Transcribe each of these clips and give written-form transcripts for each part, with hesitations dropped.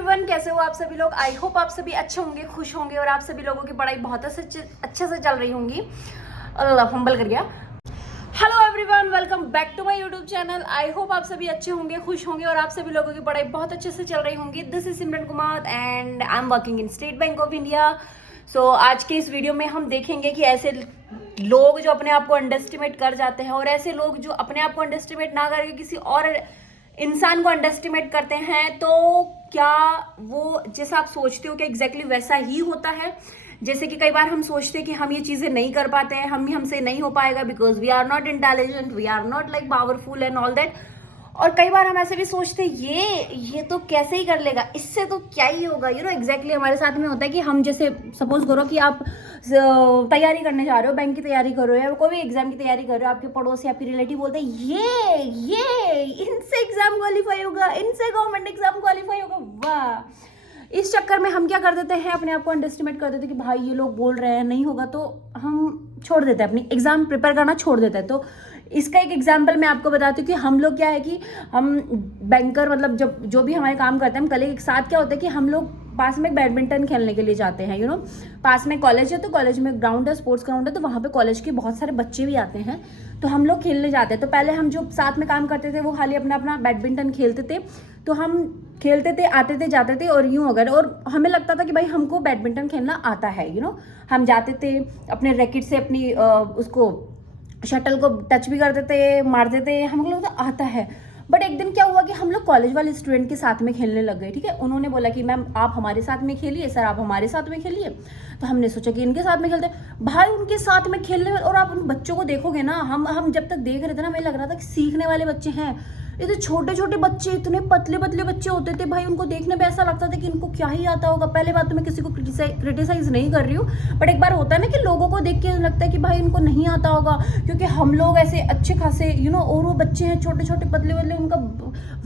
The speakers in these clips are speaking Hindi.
एवरीवन, कैसे हो आप सभी लोग। आई होप आप सभी अच्छे होंगे, खुश होंगे और आप सभी लोगों की पढ़ाई बहुत अच्छे से चल रही होंगी। अल्लाह फंबल कर गया। Hello everyone, welcome back to my YouTube channel. I hope आप सभी अच्छे होंगे, खुश होंगे और आप सभी लोगों की पढ़ाई बहुत अच्छे से चल रही होंगी। This is Simran Kumar and I am working in State Bank of India. So आज के इस वीडियो में हम देखेंगे कि ऐसे लोग जो अपने आप को अंडर एस्टिमेट कर जाते हैं और ऐसे लोग जो अपने आप को अंडर एस्टिमेट ना करके किसी और इंसान को अंडर एस्टिमेट करते हैं, तो क्या वो जैसा आप सोचते हो कि एग्जैक्टली वैसा ही होता है। जैसे कि कई बार हम सोचते हैं कि हम ये चीजें नहीं कर पाते हैं, हमसे नहीं हो पाएगा because we are not intelligent, we are not like powerful and all that. और कई बार हम ऐसे भी सोचते हैं ये तो कैसे ही कर लेगा, इससे तो क्या ही होगा। एग्जैक्टली हमारे साथ में होता है कि हम जैसे सपोज करो कि आप तैयारी करने जा रहे हो, बैंक की तैयारी कर रहे हो या कोई भी एग्जाम की तैयारी कर रहे हो, आपके पड़ोसी आपके रिलेटिव बोलते हैं ये इनसे एग्जाम क्वालिफाई होगा, इनसे गवर्नमेंट एग्जाम क्वालिफाई होगा। वाह, इस चक्कर में हम क्या कर देते हैं, अपने आप को अंडर एस्टिमेट कर देते हैं कि भाई ये लोग बोल रहे हैं नहीं होगा, तो हम छोड़ देते हैं, अपनी एग्जाम प्रिपेयर करना छोड़ देते हैं। तो इसका एक एग्जाम्पल मैं आपको बताती हूँ कि हम लोग क्या है कि हम बैंकर मतलब जब जो भी हमारे काम करते हैं, हम कलीग एक साथ क्या होता है कि हम लोग पास में बैडमिंटन खेलने के लिए जाते हैं। पास में कॉलेज है, तो कॉलेज में ग्राउंड है, स्पोर्ट्स ग्राउंड है, तो वहाँ पे कॉलेज के बहुत सारे बच्चे भी आते हैं, तो हम लोग खेलने जाते हैं। तो पहले हम जो साथ में काम करते थे वो खाली अपना अपना बैडमिंटन खेलते थे, तो हम खेलते थे, आते थे, जाते थे और यूँ अगर, और हमें लगता था कि भाई हमको बैडमिंटन खेलना आता है। हम जाते थे अपने रैकेट से अपनी उसको शटल को टच भी कर देते, मार देते, हम लोग तो आता है। बट एक दिन क्या हुआ कि हम लोग कॉलेज वाले स्टूडेंट के साथ में खेलने लग गए। ठीक है, उन्होंने बोला कि मैम आप हमारे साथ में खेलिए, सर आप हमारे साथ में खेलिए। तो हमने सोचा कि इनके साथ में खेलते भाई, उनके साथ में खेलने में। और आप उन बच्चों को देखोगे ना, हम जब तक देख रहे थे ना, हमें लग रहा था कि सीखने वाले बच्चे हैं। ये तो छोटे छोटे बच्चे, इतने पतले पतले बच्चे होते थे भाई, उनको देखने में ऐसा लगता था कि इनको क्या ही आता होगा। पहले बात तो मैं किसी को क्रिटिसाइज नहीं कर रही हूँ, बट एक बार होता है ना कि लोगों को देख के लगता है कि भाई इनको नहीं आता होगा, क्योंकि हम लोग ऐसे अच्छे खासे और वो बच्चे हैं छोटे छोटे पतले पतले, उनका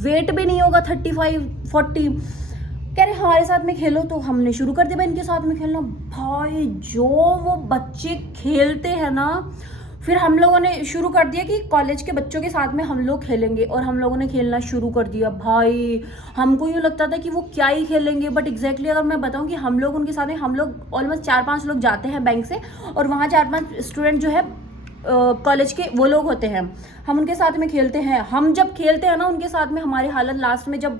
वेट भी नहीं होगा 35-40। कह रहे हमारे साथ में खेलो, तो हमने शुरू कर दिया इनके साथ में खेलना। भाई जो वो बच्चे खेलते हैं ना, फिर हम लोगों ने शुरू कर दिया कि कॉलेज के बच्चों के साथ में हम लोग खेलेंगे, और हम लोगों ने खेलना शुरू कर दिया। भाई हमको यूँ लगता था कि वो क्या ही खेलेंगे, बट एग्जैक्टली अगर मैं बताऊं कि हम लोग उनके साथ में, हम लोग ऑलमोस्ट 4-5 लोग जाते हैं बैंक से, और वहाँ 4-5 स्टूडेंट जो है कॉलेज के वो लोग होते हैं, हम उनके साथ में खेलते हैं। हम जब खेलते हैं ना उनके साथ में, हमारी हालत लास्ट में जब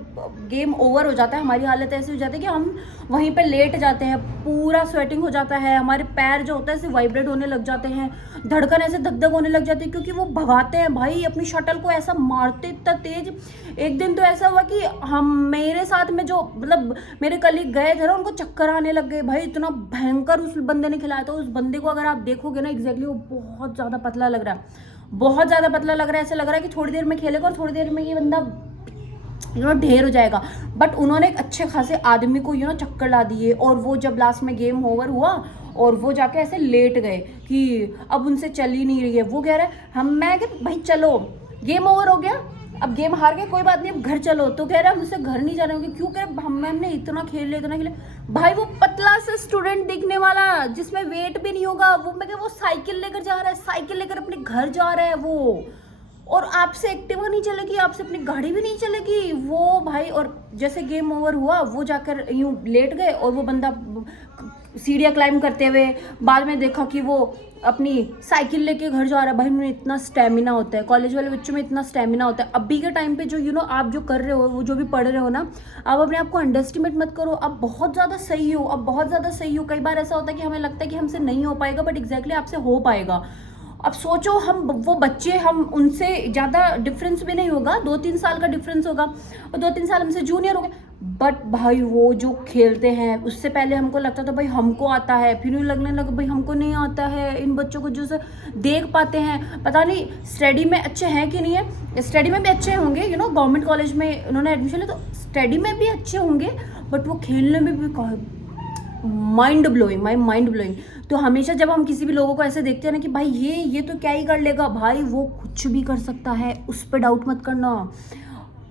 गेम ओवर हो जाता है, हमारी हालत ऐसी हो जाती है कि हम वहीं पे लेट जाते हैं, पूरा स्वेटिंग हो जाता है, हमारे पैर जो होता है ऐसे वाइब्रेट होने लग जाते हैं, धड़कन ऐसे धक धक होने लग जाती है, क्योंकि वो भगाते हैं भाई अपनी शटल को, ऐसा मारते इतना तेज। एक दिन तो ऐसा हुआ कि हम मेरे साथ में जो मतलब मेरे कलीग गए थे ना, उनको चक्कर आने लग गए भाई, इतना भयंकर उस बंदे ने खिलाया था। उस बंदे को अगर आप देखोगे ना एग्जैक्टली, वो बहुत ज़्यादा पतला लग रहा है, बहुत ज़्यादा पतला लग रहा है। ऐसा लग रहा है कि थोड़ी देर में खेलेगा और थोड़ी देर में ये बंदा ढेर हो जाएगा। बट उन्होंने एक अच्छे खासे आदमी को चक्कर ला दिए, और वो जब लास्ट में गेम ओवर हुआ और वो जाके ऐसे लेट गए कि अब उनसे चल ही नहीं रही है। वो कह रहे मैं कि भाई चलो गेम ओवर हो गया, अब गेम हार गए, कोई बात नहीं, अब घर चलो। तो कह रहा है मुझसे घर नहीं जाना होगा, क्यों? कह रहे हमने इतना खेल लिया, इतना खेले। भाई वो पतला सा स्टूडेंट दिखने वाला जिसमें वेट भी नहीं होगा, वो साइकिल लेकर जा रहा है, साइकिल लेकर अपने घर जा रहा है वो, और आपसे एक्टिवा नहीं चलेगी, आपसे अपनी गाड़ी भी नहीं चलेगी वो भाई। और जैसे गेम ओवर हुआ, वो जाकर यूं लेट गए, और वो बंदा सीढ़ियाँ क्लाइंब करते हुए बाद में देखा कि वो अपनी साइकिल लेके घर जा रहा है। भाई उन्हें इतना स्टेमिना होता है, कॉलेज वाले बच्चों में इतना स्टेमिना होता है। अभी के टाइम पे जो आप जो कर रहे हो, वो जो भी पढ़ रहे हो ना, आप अपने आप को अंडर एस्टिमेट मत करो। आप बहुत ज़्यादा सही हो, आप बहुत ज़्यादा सही हो। कई बार ऐसा होता है कि हमें लगता है कि हमसे नहीं हो पाएगा, बट एग्जैक्टली आपसे हो पाएगा। अब सोचो, हम वो बच्चे, हम उनसे ज़्यादा डिफरेंस भी नहीं होगा, 2-3 साल का डिफरेंस होगा, और 2-3 साल हमसे जूनियर हो गए। बट भाई वो जो खेलते हैं, उससे पहले हमको लगता था भाई हमको आता है, फिर लगने लगा भाई हमको नहीं आता है। इन बच्चों को जो से देख पाते हैं, पता नहीं स्टडी में अच्छे हैं कि नहीं है, स्टडी में भी अच्छे होंगे, गवर्नमेंट कॉलेज में उन्होंने एडमिशन लिया, तो स्टडी में भी अच्छे होंगे, बट वो खेलने में भी माइंड ब्लोइंग। तो हमेशा जब हम किसी भी लोगों को ऐसे देखते हैं ना कि भाई ये तो क्या ही कर लेगा, भाई वो कुछ भी कर सकता है, उस पर डाउट मत करना।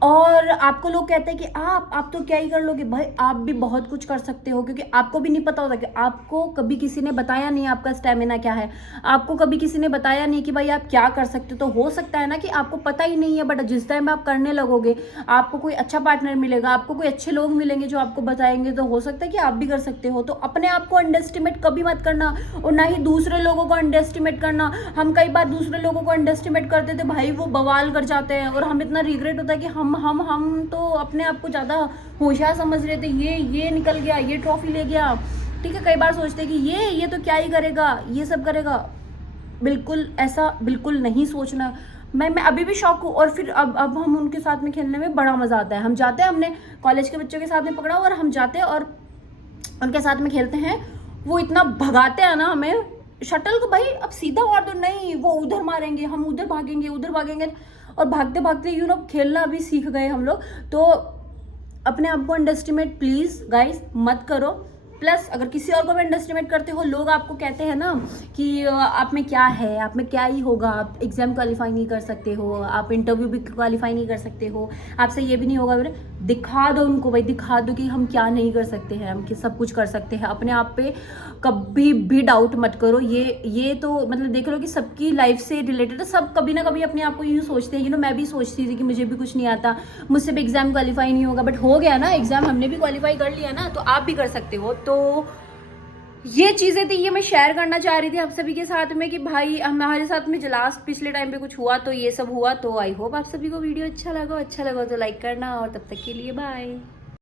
और आपको लोग कहते हैं कि आप तो क्या ही कर लोगे। भाई आप भी बहुत कुछ कर सकते हो, क्योंकि आपको भी नहीं पता होता कि आपको कभी किसी ने बताया नहीं आपका स्टेमिना क्या है, आपको कभी किसी ने बताया नहीं कि भाई आप क्या कर सकते हो। तो हो सकता है ना कि आपको पता ही नहीं है, बट जिस टाइम आप करने लगोगे आपको कोई अच्छा पार्टनर मिलेगा, आपको कोई अच्छे लोग मिलेंगे जो आपको बताएंगे, तो हो सकता है कि आप भी कर सकते हो। तो अपने आप को अंडर एस्टिमेट कभी मत करना, और ना ही दूसरे लोगों को अंडर एस्टिमेट करना। हम कई बार दूसरे लोगों को अंडर एस्टिमेट करते थे, भाई वो बवाल कर जाते हैं, और हम इतना रिग्रेट होता है कि हम तो अपने आप को ज़्यादा होशियार समझ रहे थे, ये निकल गया, ये ट्रॉफी ले गया, ठीक है। कई बार सोचते हैं कि ये तो क्या ही करेगा, ये सब करेगा। बिल्कुल ऐसा बिल्कुल नहीं सोचना। मैं अभी भी शौक हूँ। और फिर अब हम उनके साथ में खेलने में बड़ा मज़ा आता है। हम जाते हैं, हमने कॉलेज के बच्चों के साथ में पकड़ा, और हम जाते हैं और उनके साथ में खेलते हैं। वो इतना भगाते हैं ना हमें शटल को, भाई अब सीधा मार दो, नहीं वो उधर मारेंगे, हम उधर भागेंगे, और भागते भागते खेलना भी सीख गए हम लोग। तो अपने आप को अंडर एस्टिमेट प्लीज गाइस मत करो। प्लस अगर किसी और को भी अंडर एस्टिमेट करते हो, लोग आपको कहते हैं ना कि आप में क्या है, आप में क्या ही होगा, आप एग्जाम क्वालिफाई नहीं कर सकते हो, आप इंटरव्यू भी क्वालिफाई नहीं कर सकते हो, आपसे ये भी नहीं होगा। दिखा दो उनको, भाई दिखा दो कि हम क्या नहीं कर सकते हैं, हम सब कुछ कर सकते हैं। अपने आप पे कभी भी डाउट मत करो। ये तो मतलब देख लो कि सबकी लाइफ से रिलेटेड है, सब कभी ना कभी अपने आप को यूँ सोचते हैं। मैं भी सोचती थी कि मुझे भी कुछ नहीं आता, मुझसे भी एग्जाम क्वालिफाई नहीं होगा, बट हो गया ना एग्जाम, हमने भी क्वालिफाई कर लिया ना, तो आप भी कर सकते हो। तो ये चीज़ें थी, ये मैं शेयर करना चाह रही थी आप सभी के साथ में कि भाई हमारे साथ में जो लास्ट पिछले टाइम पे कुछ हुआ, तो ये सब हुआ। तो आई होप आप सभी को वीडियो अच्छा लगा तो लाइक करना, और तब तक के लिए बाय।